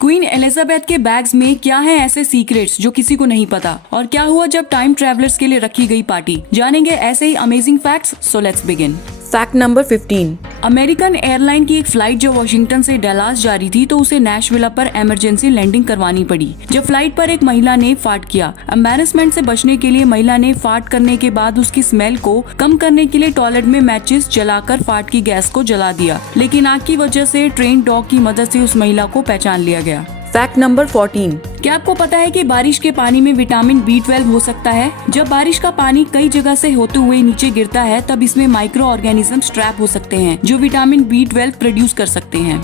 Queen Elizabeth के bags में क्या है ऐसे सीक्रेट्स जो किसी को नहीं पता, और क्या हुआ जब टाइम ट्रैवलर्स के लिए रखी गई पार्टी, जानेंगे ऐसे ही amazing facts. So let's begin. Fact number 15। American airline की एक फ्लाइट जब वॉशिंगटन से डलास जा रही थी तो उसे नैशविला पर इमरजेंसी लैंडिंग करवानी पड़ी। जब फ्लाइट पर एक महिला ने फार्ट किया। एम्बैरेसमेंट से बचने के लिए महिला ने फार्ट करने के बाद उसकी स्मेल को कम करने के लिए टॉयलेट में मैचेस जलाकर फार्ट की गैस को जला दिया, लेकिन आग की वजह से ट्रेन डॉग की मदद से उस महिला को पहचान लिया गया। Fact number 14। क्या आपको पता है कि बारिश के पानी में विटामिन B12 हो सकता है? जब बारिश का पानी कई जगह से होते हुए नीचे गिरता है तब इसमें माइक्रो ऑर्गेनिजम्स ट्रैप हो सकते हैं जो विटामिन B12 प्रोड्यूस कर सकते हैं।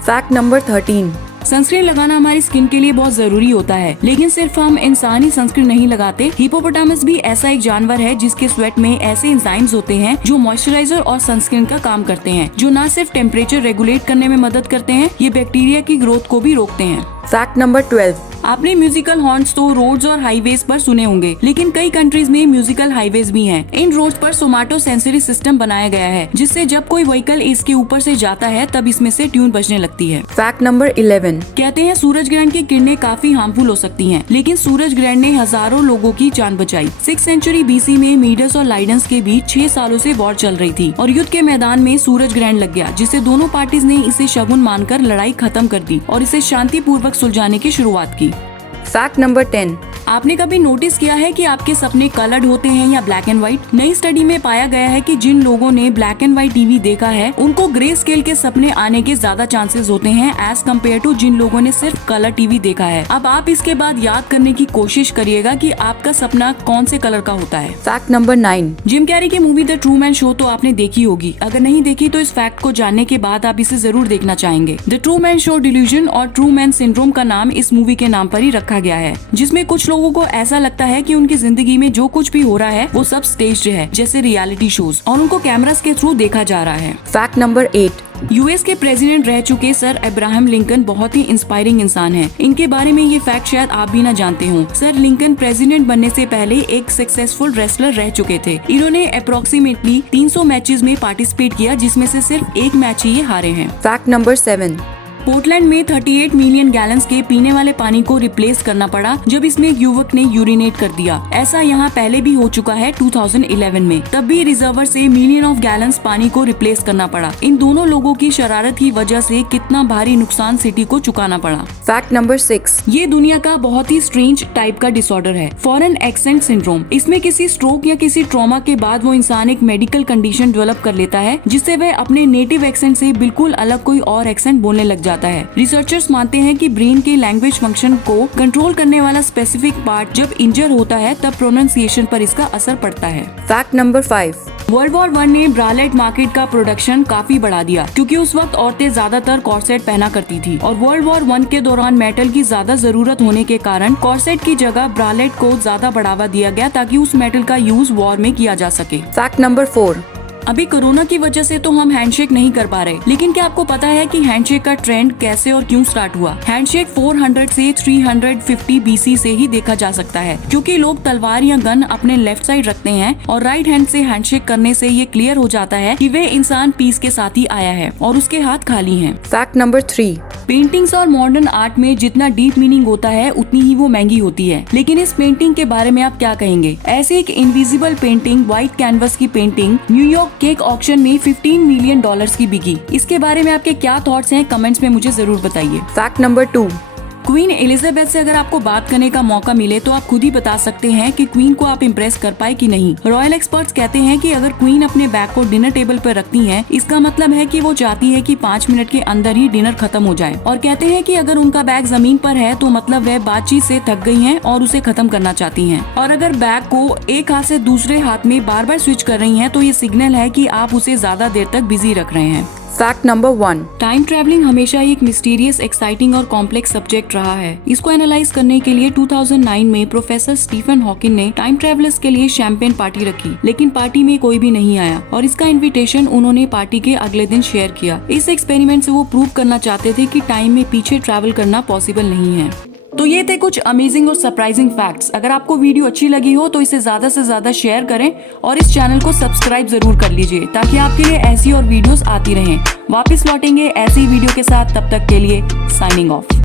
Fact number 13। सनस्क्रीन लगाना हमारी स्किन के लिए बहुत जरूरी होता है, लेकिन सिर्फ हम इंसानी सनस्क्रीन नहीं लगाते। हिपोपोटामस भी ऐसा एक जानवर है जिसके स्वेट में ऐसे एंजाइम्स होते हैं जो मॉइस्चराइजर और सनस्क्रीन का काम करते हैं, जो न सिर्फ टेम्परेचर रेगुलेट करने में मदद करते हैं, ये बैक्टीरिया की ग्रोथ को भी रोकते हैं। Fact number 12। आपने म्यूजिकल हॉर्न्स तो रोड्स और हाईवेज पर सुने होंगे, लेकिन कई कंट्रीज में म्यूजिकल हाईवेज भी हैं। इन रोड्स पर सोमाटो सेंसरी सिस्टम बनाया गया है, जिससे जब कोई व्हीकल इसके ऊपर से जाता है तब इसमें से ट्यून बजने लगती है। Fact number 11। कहते हैं सूरज ग्रहण की किरणें काफी हार्मफुल हो सकती हैं, लेकिन सूरज ग्रहण ने हजारों लोगों की जान बचाई। 6th सेंचुरी BC में मीडस और लाइडेंस के बीच 6 सालों से वॉर चल रही थी और युद्ध के मैदान में सूरज ग्रहण लग गया, जिससे दोनों पार्टीज ने इसे शगुन मानकर लड़ाई खत्म कर दी और इसे शांति पूर्वक सुलझाने की शुरुआत की। Fact number 10। आपने कभी नोटिस किया है कि आपके सपने कलर्ड होते हैं या ब्लैक एंड व्हाइट? नई स्टडी में पाया गया है कि जिन लोगों ने ब्लैक एंड व्हाइट टीवी देखा है उनको ग्रे स्केल के सपने आने के ज्यादा चांसेस होते हैं एज कम्पेयर टू जिन लोगों ने सिर्फ कलर टीवी देखा है। अब आप इसके बाद याद करने की कोशिश करिएगा कि आपका सपना कौन से कलर का होता है। Fact number 9। जिम कैरी की मूवी द ट्रूमैन शो तो आपने देखी होगी। अगर नहीं देखी तो इस फैक्ट को जानने के बाद आप इसे जरूर देखना चाहेंगे। द ट्रूमैन शो डिल्यूजन और ट्रूमैन सिंड्रोम का नाम इस मूवी के नाम पर ही रखा गया है, जिसमें कुछ लोगों को ऐसा लगता है कि उनकी जिंदगी में जो कुछ भी हो रहा है वो सब स्टेज्ड है, जैसे रियलिटी शोज, और उनको कैमरास के थ्रू देखा जा रहा है। Fact number 8। US के प्रेसिडेंट रह चुके सर अब्राहम लिंकन बहुत ही इंस्पायरिंग इंसान हैं। इनके बारे में ये फैक्ट शायद आप भी ना जानते हो। सर लिंकन प्रेसिडेंट बनने से पहले एक सक्सेसफुल रेसलर रह चुके थे। इन्होंने अप्रोक्सीमेटली 300 मैचेस में पार्टिसिपेट किया, जिसमें से सिर्फ एक मैच ही ये हारे हैं। Fact number 7। पोर्टलैंड में 38 मिलियन गैलन्स के पीने वाले पानी को रिप्लेस करना पड़ा जब इसमें एक युवक ने यूरिनेट कर दिया। ऐसा यहाँ पहले भी हो चुका है 2011 में, तब भी रिजर्वर से मिलियन ऑफ गैलन्स पानी को रिप्लेस करना पड़ा। इन दोनों लोगों की शरारत की वजह से कितना भारी नुकसान सिटी को चुकाना पड़ा। Fact number 6। ये दुनिया का बहुत ही स्ट्रेंज टाइप का डिसऑर्डर है, फॉरेन एक्सेंट सिंड्रोम। इसमें किसी स्ट्रोक या किसी ट्रॉमा के बाद वो इंसान एक मेडिकल कंडीशन डेवलप कर लेता है, जिससे वह अपने नेटिव एक्सेंट से बिल्कुल अलग कोई और एक्सेंट बोलने लग जाता है। रिसर्चर्स मानते हैं कि ब्रेन के लैंग्वेज फंक्शन को कंट्रोल करने वाला स्पेसिफिक पार्ट जब इंजर होता है तब प्रोनाउंसिएशन पर इसका असर पड़ता है। Fact number 5। वर्ल्ड वॉर 1 ने ब्रालेट मार्केट का प्रोडक्शन काफी बढ़ा दिया, क्योंकि उस वक्त औरतें ज्यादातर कॉर्सेट पहना करती थी और वर्ल्ड वॉर 1 के दौरान मेटल की ज्यादा जरूरत होने के कारण कॉर्सेट की जगह ब्रालेट को ज्यादा बढ़ावा दिया गया ताकि उस मेटल का यूज वॉर में किया जा सके। Fact number 4। अभी कोरोना की वजह से तो हम हैंडशेक नहीं कर पा रहे, लेकिन क्या आपको पता है कि हैंडशेक का ट्रेंड कैसे और क्यों स्टार्ट हुआ? हैंडशेक 400 से 350 BC से ही देखा जा सकता है, क्योंकि लोग तलवार या गन अपने लेफ्ट साइड रखते हैं और राइट हैंड से हैंडशेक करने से ये क्लियर हो जाता है कि वे इंसान पीस के साथ ही आया है और उसके हाथ खाली हैं। Fact number 3। पेंटिंग्स और मॉडर्न आर्ट में जितना डीप मीनिंग होता है उतनी ही वो महंगी होती है, लेकिन इस पेंटिंग के बारे में आप क्या कहेंगे? ऐसे एक इनविजिबल पेंटिंग, व्हाइट कैनवस की पेंटिंग, न्यूयॉर्क के एक ऑक्शन में $15 मिलियन की बिकी। इसके बारे में आपके क्या थॉट्स हैं? कमेंट्स में मुझे जरूर बताइए। Fact number 2। क्वीन एलिजाबेथ से अगर आपको बात करने का मौका मिले तो आप खुद ही बता सकते हैं कि क्वीन को आप इम्प्रेस कर पाए कि नहीं। रॉयल एक्सपर्ट्स कहते हैं कि अगर क्वीन अपने बैग को डिनर टेबल पर रखती हैं, इसका मतलब है कि वो चाहती है कि 5 मिनट के अंदर ही डिनर खत्म हो जाए, और कहते हैं कि अगर उनका बैग जमीन पर है तो मतलब वह बातचीत से थक गई हैं और उसे खत्म करना चाहती हैं, और अगर बैग को एक हाथ से दूसरे हाथ में बार बार स्विच कर रही हैं तो ये सिग्नल है कि आप उसे ज्यादा देर तक बिजी रख रहे हैं। Fact number 1। टाइम ट्रैवलिंग हमेशा एक मिस्टीरियस, एक्साइटिंग और कॉम्प्लेक्स सब्जेक्ट रहा है। इसको एनालाइज करने के लिए 2009 में प्रोफेसर स्टीफन हॉकिंग ने टाइम ट्रैवलर्स के लिए शैंपेन पार्टी रखी, लेकिन पार्टी में कोई भी नहीं आया और इसका इनविटेशन उन्होंने पार्टी के अगले दिन शेयर किया। इस एक्सपेरिमेंट से वो प्रूव करना चाहते थे कि टाइम में पीछे ट्रैवल करना पॉसिबल नहीं है। तो ये थे कुछ अमेजिंग और सरप्राइजिंग फैक्ट्स। अगर आपको वीडियो अच्छी लगी हो तो इसे ज्यादा से ज्यादा शेयर करें और इस चैनल को सब्सक्राइब जरूर कर लीजिए, ताकि आपके लिए ऐसी और वीडियोस आती रहें। वापस लौटेंगे ऐसी वीडियो के साथ, तब तक के लिए साइनिंग ऑफ।